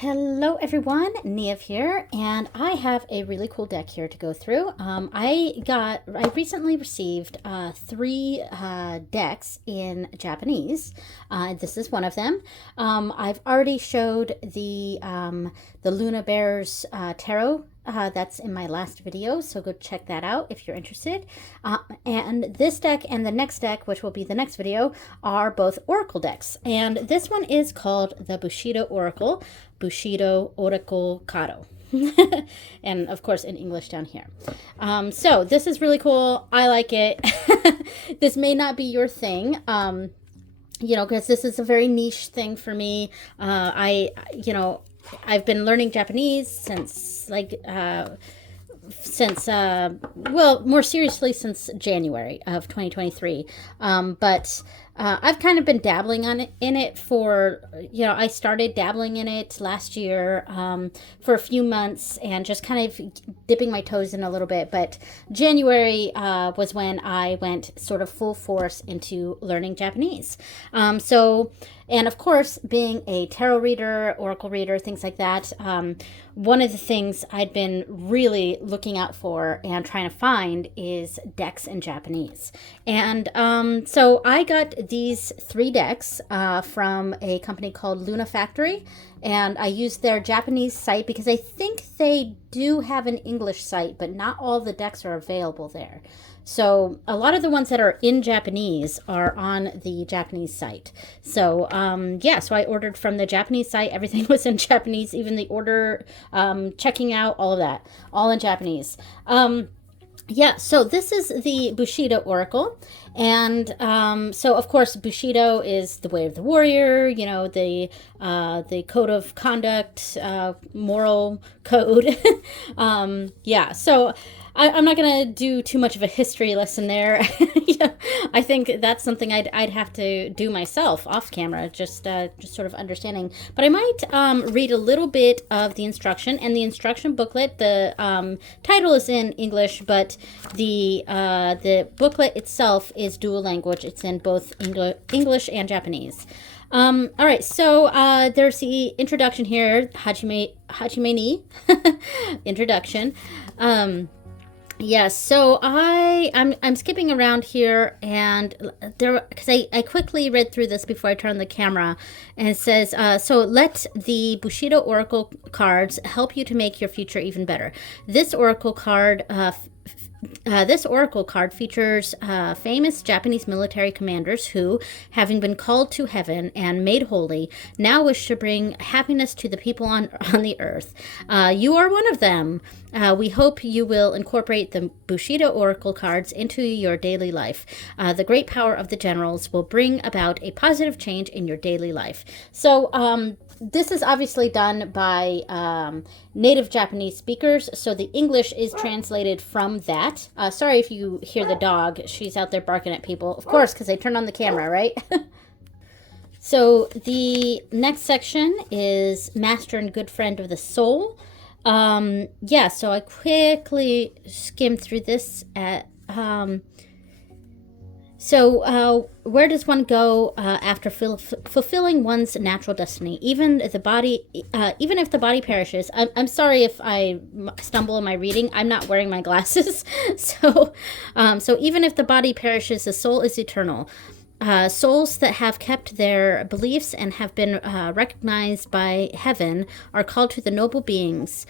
Hello everyone, Niev here, and I have a really cool deck here to go through. I recently received three decks in Japanese. This is one of them. I've already showed the Luna Bears Tarot. That's in my last video, so go check that out if you're interested. And this deck and the next deck, which will be the next video, are both Oracle decks. And this one is called the Bushido Oracle, Bushido Oracle Kado. And of course in English down here. So this is really cool. I like it. This may not be your thing. Because this is a very niche thing for me. I've been learning Japanese since more seriously since January of 2023. But I've kind of been dabbling in it for, I started dabbling in it last year for a few months and just kind of dipping my toes in a little bit. But January was when I went sort of full force into learning Japanese. And of course, being a tarot reader, oracle reader, things like that, one of the things I'd been really looking out for and trying to find is decks in Japanese. And so I got these three decks from a company called Luna Factory, and I used their Japanese site because I think they do have an English site, but not all the decks are available there. So a lot of the ones that are in Japanese are on the Japanese site. So so I ordered from the Japanese site. Everything was in Japanese, even the order, checking out, all of that, all in Japanese. So this is the Bushido Oracle. And so, of course, Bushido is the way of the warrior, the code of conduct, moral code. So I'm not going to do too much of a history lesson there. I think that's something I'd have to do myself off camera, just sort of understanding. But I might read a little bit of the instruction and the instruction booklet. The title is in English, but the booklet itself is dual language. It's in both English and Japanese. All right, so there's the introduction here, Hajime ni introduction. So I'm skipping around here, and because I quickly read through this before I turned the camera, and it says, so let the Bushido Oracle cards help you to make your future even better. This Oracle card features famous Japanese military commanders who, having been called to heaven and made holy, now wish to bring happiness to the people on the earth. You are one of them. We hope you will incorporate the Bushido Oracle cards into your daily life. The great power of the generals will bring about a positive change in your daily life. So, this is obviously done by native Japanese speakers, so the English is translated from that. Sorry if you hear the dog. She's out there barking at people. Of course, because I turned on the camera, right? So the next section is Master and Good Friend of the Soul. So I quickly skimmed through this at... where does one go after fulfilling one's natural destiny? Even if the body perishes. I'm sorry if I stumble in my reading. I'm not wearing my glasses. So even if the body perishes, the soul is eternal. Souls that have kept their beliefs and have been recognized by heaven are called to the noble beings.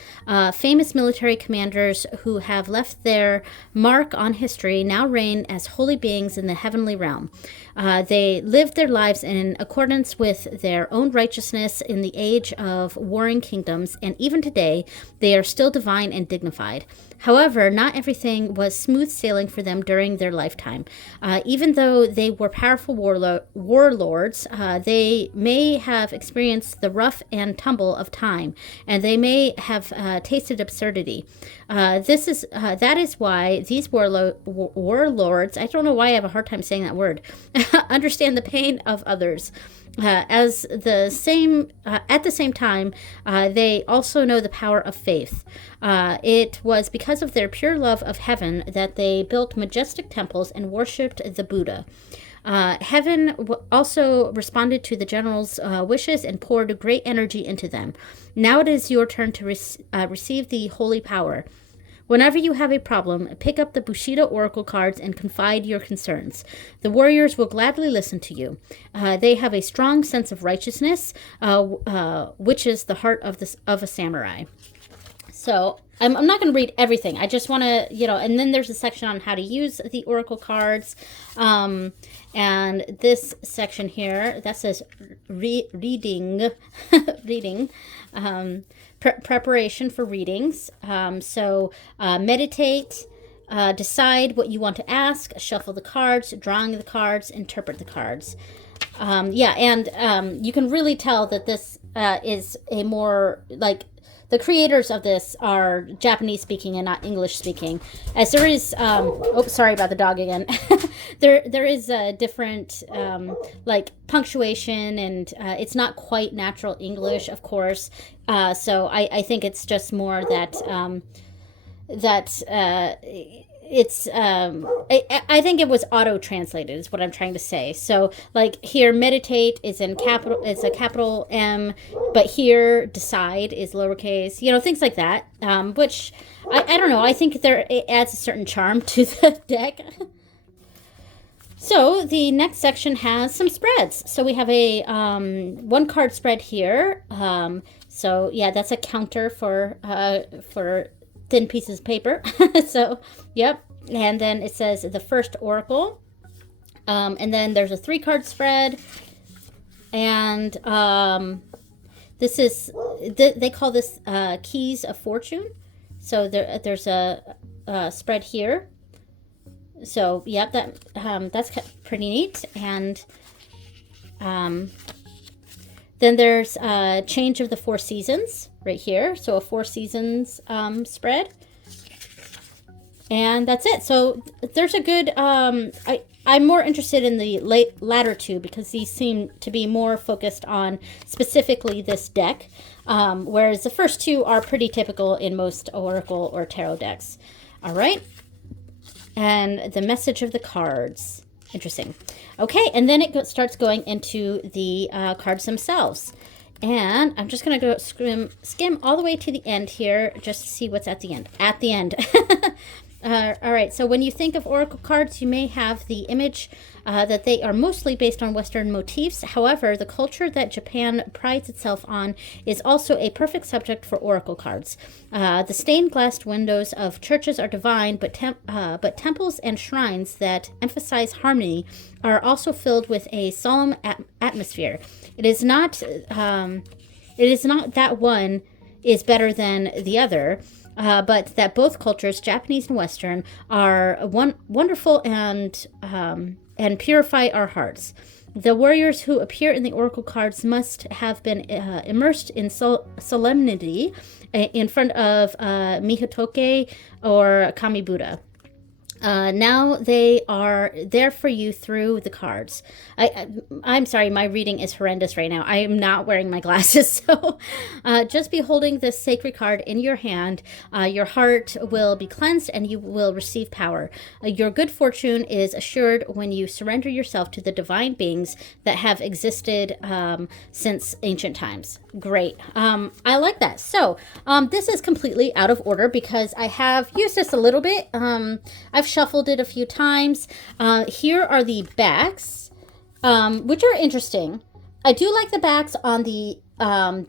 Famous military commanders who have left their mark on history now reign as holy beings in the heavenly realm. They lived their lives in accordance with their own righteousness in the age of warring kingdoms, and even today they are still divine and dignified. However, not everything was smooth sailing for them during their lifetime. Even though they were powerful warlords, they may have experienced the rough and tumble of time, and they may have tasted absurdity. That is why these warlords, I don't know why I have a hard time saying that word, understand the pain of others. At the same time, they also know the power of faith. It was because of their pure love of heaven that they built majestic temples and worshipped the Buddha. Heaven also responded to the general's wishes and poured great energy into them. Now it is your turn to receive the holy power. Whenever you have a problem, pick up the Bushido Oracle cards and confide your concerns. The warriors will gladly listen to you. They have a strong sense of righteousness, which is the heart of a samurai. So I'm not going to read everything. I just want to, and then there's a section on how to use the Oracle cards. And this section here, that says reading, preparation for readings. So meditate, decide what you want to ask, shuffle the cards, drawing the cards, interpret the cards. You can really tell that this is a more, like, the creators of this are Japanese speaking and not English speaking, as there is sorry about the dog again. there is a different like punctuation, and it's not quite natural English, of course. So I think it's just more that it's I think it was auto translated is what I'm trying to say. So like here, meditate is in capital, it's a capital M, but here decide is lowercase, things like that, which I don't know, I think it adds a certain charm to the deck. So the next section has some spreads. So we have a 1 card spread here. So yeah, that's a counter for thin pieces of paper. So, yep. And then it says the first oracle. And then there's a 3 card spread. And this is, they call this keys of fortune. So there's a spread here. So, yep, that's pretty neat. And then there's change of the 4 seasons right here. So a 4 seasons spread. And that's it. So there's a good, I'm more interested in the latter 2 because these seem to be more focused on specifically this deck. Whereas the first 2 are pretty typical in most Oracle or Tarot decks. All right. And the message of the cards. Interesting. Okay, and then it starts going into the cards themselves. And I'm just going to go skim all the way to the end here just to see what's at the end. At the end. All right, so when you think of Oracle cards, you may have the image that they are mostly based on Western motifs. However, the culture that Japan prides itself on is also a perfect subject for Oracle cards. The stained glass windows of churches are divine, but temples and shrines that emphasize harmony are also filled with a solemn atmosphere. It is not that one is better than the other. But that both cultures, Japanese and Western, are wonderful and purify our hearts. The warriors who appear in the Oracle cards must have been immersed in solemnity in front of Mihitoke or Kami Buddha. Now they are there for you through the cards. I'm sorry, my reading is horrendous right now. I am not wearing my glasses, so just be holding this sacred card in your hand. Your heart will be cleansed and you will receive power. Your good fortune is assured when you surrender yourself to the divine beings that have existed since ancient times. Great. I like that. So this is completely out of order because I have used this a little bit. I've shuffled it a few times. Here are the backs, which are interesting. I do like the backs on the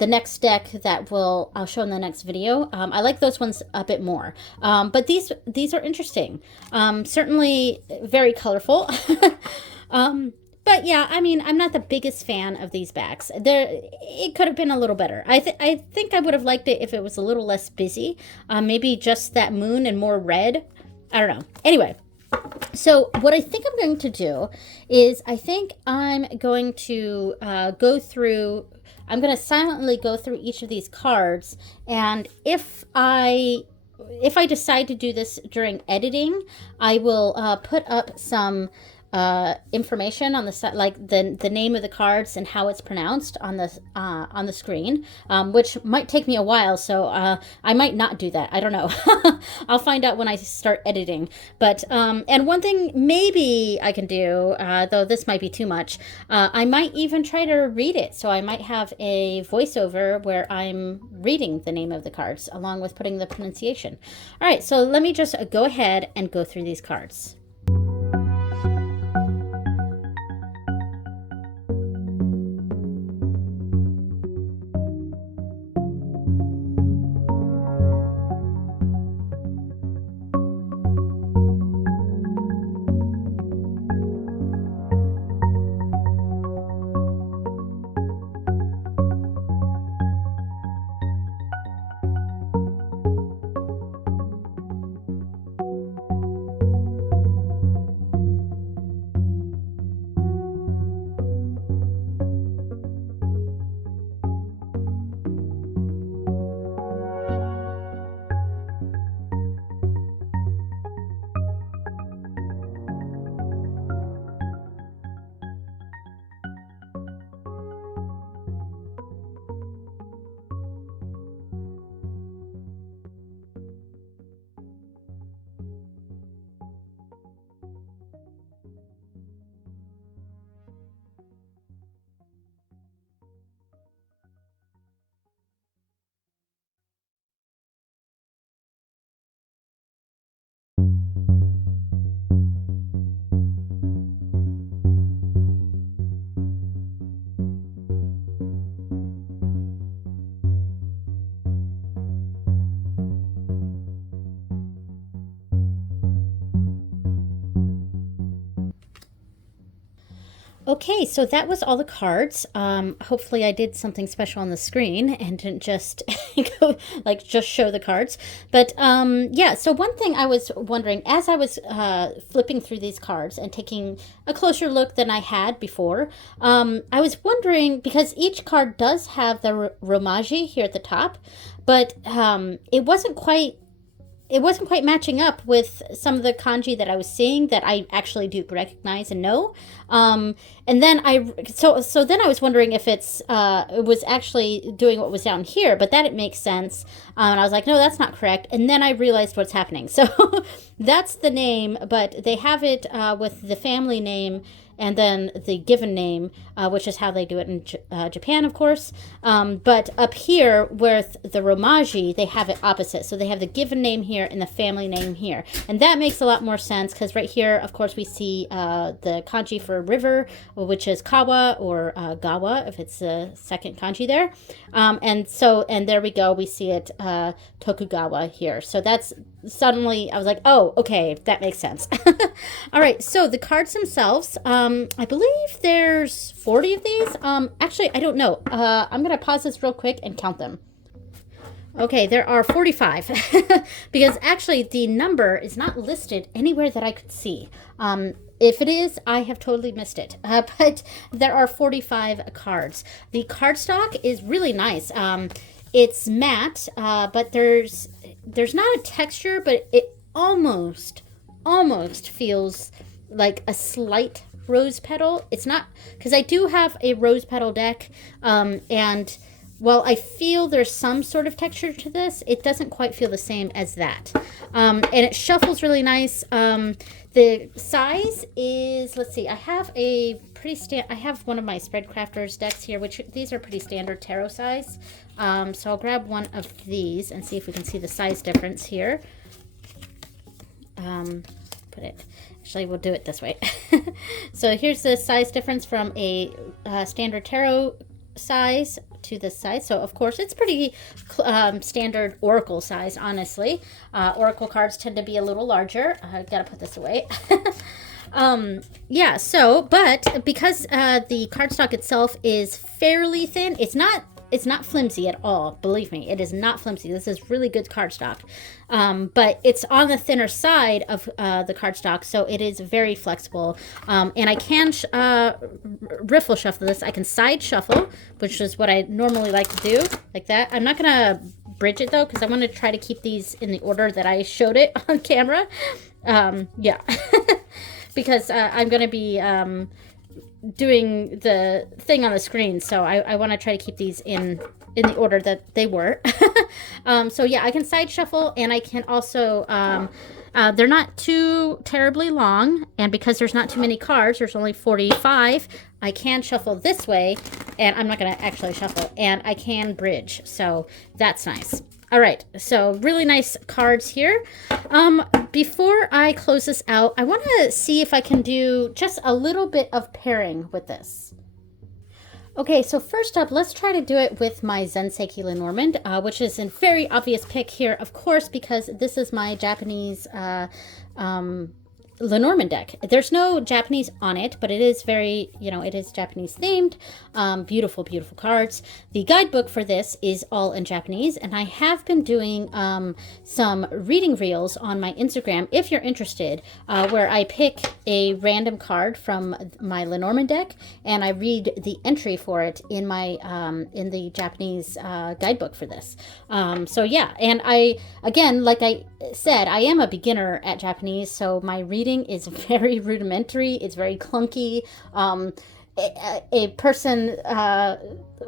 next deck that I'll show in the next video. I like those ones a bit more. But these are interesting. Certainly very colorful. But yeah, I mean, I'm not the biggest fan of these backs. It could have been a little better. I think I would have liked it if it was a little less busy. Maybe just that moon and more red. I don't know. Anyway, so what I think I'm going to do is I think I'm going to I'm going to silently go through each of these cards. And if I decide to do this during editing, I will put up some information on the side, like the name of the cards and how it's pronounced on the screen, which might take me a while. So I might not do that. I don't know. I'll find out when I start editing. But and one thing maybe I can do, though this might be too much, I might even try to read it. So I might have a voiceover where I'm reading the name of the cards along with putting the pronunciation. All right, so let me just go ahead and go through these cards. Okay, so that was all the cards. Hopefully I did something special on the screen and didn't just go, like just show the cards. But yeah, so one thing I was wondering as I was flipping through these cards and taking a closer look than I had before, I was wondering, because each card does have the romaji here at the top, but it wasn't quite matching up with some of the kanji that I was seeing that I actually do recognize and know. And then so then I was wondering if it was actually doing what was down here, but that it makes sense. And I was like, no, that's not correct. And then I realized what's happening. So that's the name, but they have it with the family name and then the given name, which is how they do it in Japan, of course. But up here, with the romaji, they have it opposite. So they have the given name here and the family name here. And that makes a lot more sense, because right here, of course, we see the kanji for river, which is kawa, or gawa, if it's the second kanji there. And there we go, we see it Tokugawa here. So that's suddenly, I was like, oh, okay, that makes sense. All right, so the cards themselves, I believe there's 40 of these. Actually, I don't know. I'm going to pause this real quick and count them. Okay, there are 45 because actually the number is not listed anywhere that I could see. If it is, I have totally missed it. But there are 45 cards. The cardstock is really nice. It's matte, but there's not a texture, but it almost feels like a slight rose petal. It's not, because I do have a rose petal deck, and while I feel there's some sort of texture to this, it doesn't quite feel the same as that. And it shuffles really nice. The size is, let's see, I have I have one of my Spread Crafters decks here, which these are pretty standard tarot size. So I'll grab one of these and see if we can see the size difference here. Actually, we'll do it this way. So here's the size difference from a standard tarot size to this size. So of course it's pretty standard Oracle size, honestly. Oracle cards tend to be a little larger. I gotta put this away. Yeah, so, but because the cardstock itself is fairly thin, it's not flimsy at all. Believe me, it is not flimsy. This is really good cardstock. But it's on the thinner side of the cardstock, so it is very flexible. And I can riffle shuffle this. I can side shuffle, which is what I normally like to do, like that. I'm not going to bridge it, though, because I want to try to keep these in the order that I showed it on camera. Yeah. because I'm going to be doing the thing on the screen, so I want to try to keep these in the order that they were. So yeah, I can side shuffle, and I can also they're not too terribly long, and because there's not too many cards, there's only 45, I can shuffle this way, and I'm not going to actually shuffle, and I can bridge, so that's nice. All right, so really nice cards here. Before I close this out, I want to see if I can do just a little bit of pairing with this. Okay, so first up, let's try to do it with my Zenseki Lenormand, which is a very obvious pick here, of course, because this is my Japanese Lenormand deck. There's no Japanese on it, but it is very, it is Japanese themed. Beautiful, beautiful cards. The guidebook for this is all in Japanese, and I have been doing some reading reels on my Instagram, if you're interested, where I pick a random card from my Lenormand deck, and I read the entry for it in my in the Japanese guidebook for this. So yeah, and again, like I said, I am a beginner at Japanese, so my reading is very rudimentary. It's very clunky. A person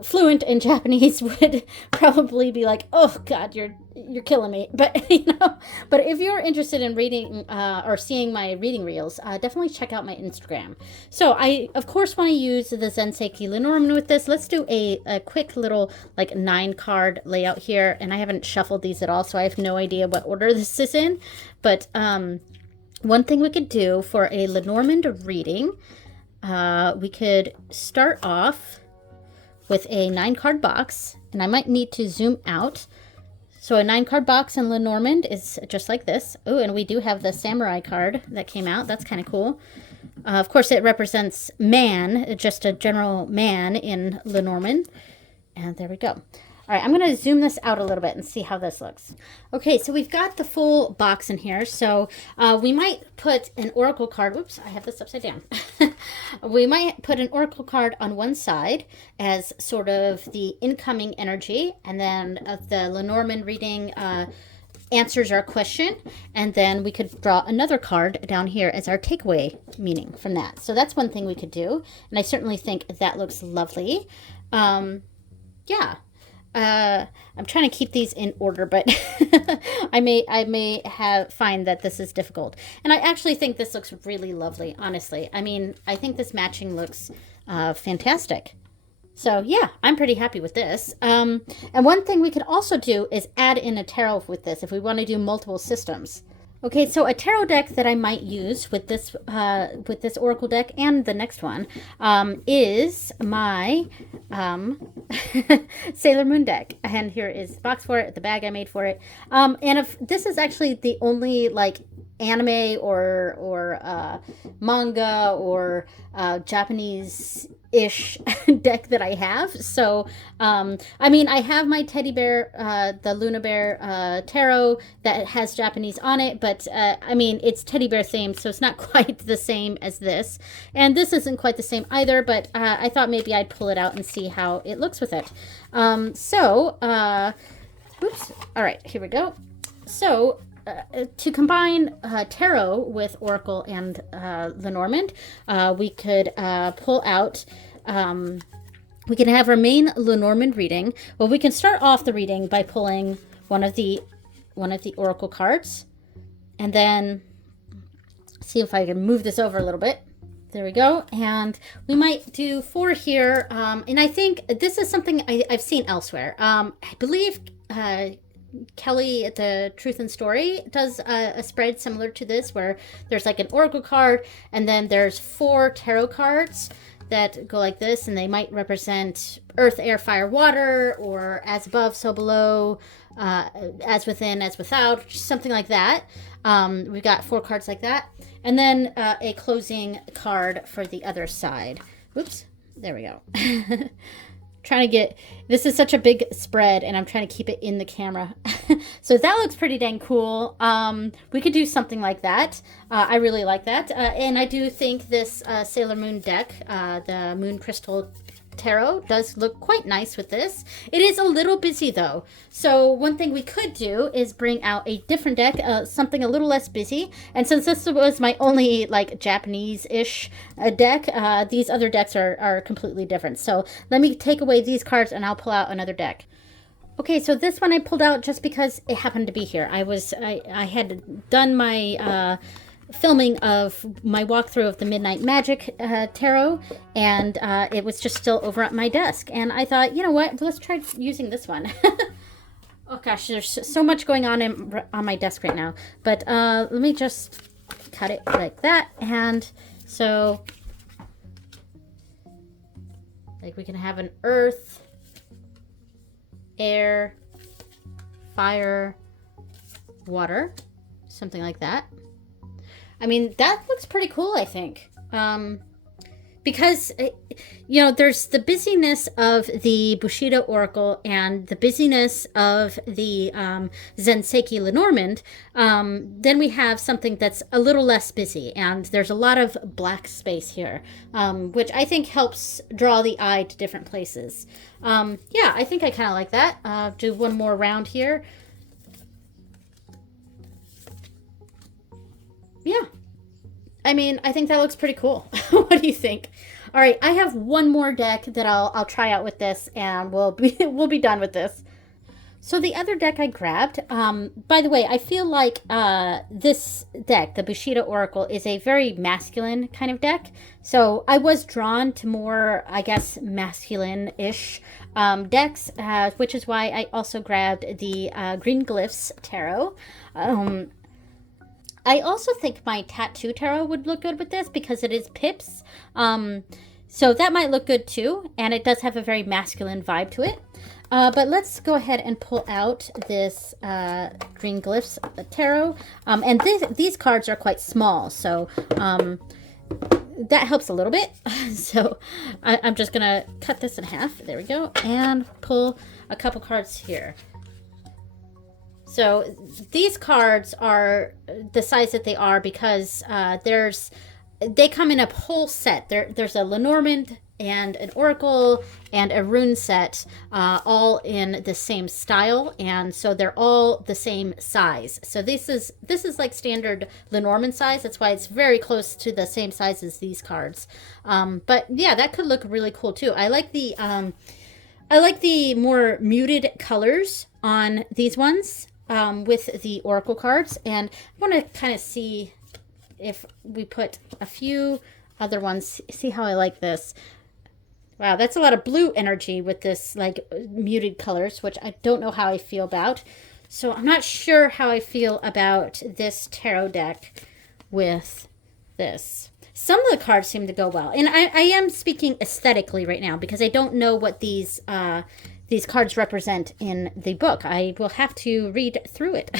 fluent in Japanese would probably be like, "Oh God, you're killing me." But but if you're interested in reading or seeing my reading reels, definitely check out my Instagram. So I of course want to use the Zenseki Lenormand with this. Let's do a quick little like 9-card layout here, and I haven't shuffled these at all, so I have no idea what order this is in. But one thing we could do for a Lenormand reading, we could start off with a 9-card box, and I might need to zoom out. So a 9-card box in Lenormand is just like this. Oh, and we do have the samurai card that came out. That's kind of cool. Of course, it represents man, just a general man in Lenormand. And there we go. All right, I'm going to zoom this out a little bit and see how this looks. Okay, so we've got the full box in here. So we might put an oracle card. Whoops, I have this upside down. We might put an oracle card on one side as sort of the incoming energy. And then the Lenormand reading answers our question. And then we could draw another card down here as our takeaway meaning from that. So that's one thing we could do. And I certainly think that looks lovely. Yeah. I'm trying to keep these in order, but I may find that this is difficult. And I actually think this looks really lovely, honestly. I mean, I think this matching looks fantastic. So yeah, I'm pretty happy with this. And one thing we could also do is add in a tarot with this if we want to do multiple systems. Okay, so a tarot deck that I might use with this Oracle deck and the next one is my Sailor Moon deck. And here is the box for it, the bag I made for it. And if this is actually the only like anime or manga or Japanese-ish deck that I have. So, I mean, I have my teddy bear, the Luna Bear tarot that has Japanese on it, but I mean, it's teddy bear themed, so it's not quite the same as this. And this isn't quite the same either, but I thought maybe I'd pull it out and see how it looks with it. Oops. All right, here we go. So, to combine tarot with Oracle and Lenormand, we could pull out, we can have our main Lenormand reading. Well, we can start off the reading by pulling one of the Oracle cards, and then see if I can move this over a little bit. There we go. And we might do 4 here. And I think this is something I've seen elsewhere. I believe Kelly at the Truth and Story does a spread similar to this, where there's like an oracle card, and then there's 4 tarot cards that go like this, and they might represent earth, air, fire, water, or as above, so below, as within, as without, something like that. We've got 4 cards like that, and then a closing card for the other side. Oops, there we go. Trying to get, this is such a big spread, and I'm trying to keep it in the camera. So that looks pretty dang cool. We could do something like that. I really like that. And I do think this Sailor Moon deck, the Moon Crystal tarot does look quite nice with this. It is a little busy though. So one thing we could do is bring out a different deck, something a little less busy. And since this was my only like Japanese-ish deck, these other decks are completely different. So let me take away these cards and I'll pull out another deck. Okay, so this one I pulled out just because it happened to be here. I had done my filming of my walkthrough of the Midnight Magic tarot, and it was just still over at my desk. And I thought, you know what, let's try using this one. Oh gosh, there's so much going on my desk right now. But let me just cut it like that. And so, like, we can have an earth, air, fire, water, something like that. I mean, that looks pretty cool, I think. Because, you know, there's the busyness of the Bushido Oracle and the busyness of the Zenseki Lenormand. Then we have something that's a little less busy, and there's a lot of black space here, which I think helps draw the eye to different places. Yeah, I think I kind of like that. Do one more round here. Yeah. I mean, I think that looks pretty cool. What do you think? All right, I have one more deck that I'll try out with this, and we'll be done with this. So the other deck I grabbed, by the way, I feel like this deck, the Bushido Oracle, is a very masculine kind of deck. So I was drawn to more, I guess, masculine-ish decks, which is why I also grabbed the Green Glyphs Tarot. I also think my Tattoo Tarot would look good with this because it is pips. So that might look good too. And it does have a very masculine vibe to it. But let's go ahead and pull out this Green Glyphs Tarot. And these cards are quite small. So that helps a little bit. So I'm just going to cut this in half. There we go. And pull a couple cards here. So these cards are the size that they are because they come in a whole set. There's a Lenormand and an Oracle and a Rune set, all in the same style, and so they're all the same size. So this is like standard Lenormand size. That's why it's very close to the same size as these cards. But yeah, that could look really cool too. I like the more muted colors on these ones. With the Oracle cards, and I want to kind of see if we put a few other ones, see how I like this. Wow, that's a lot of blue energy with this like muted colors, which I don't know how I feel about. So I'm not sure how I feel about this tarot deck with this. Some of the cards seem to go well, and I am speaking aesthetically right now because I don't know what these cards represent in the book. I will have to read through it.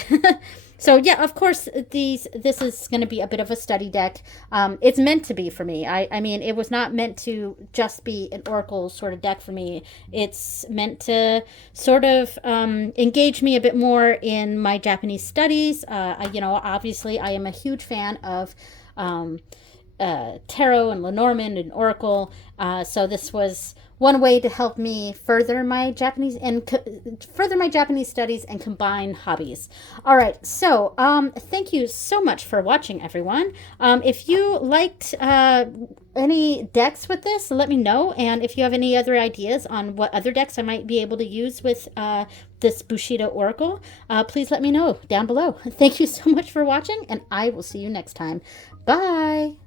So yeah, of course, this is going to be a bit of a study deck. It's meant to be for me. I mean, it was not meant to just be an Oracle sort of deck for me. It's meant to sort of engage me a bit more in my Japanese studies. You know, obviously, I am a huge fan of tarot and Lenormand and Oracle. So this was one way to help me further my Japanese studies and combine hobbies. All right, so thank you so much for watching, everyone. If you liked any decks with this, let me know. And if you have any other ideas on what other decks I might be able to use with this Bushido Oracle, please let me know down below. Thank you so much for watching, and I will see you next time. Bye.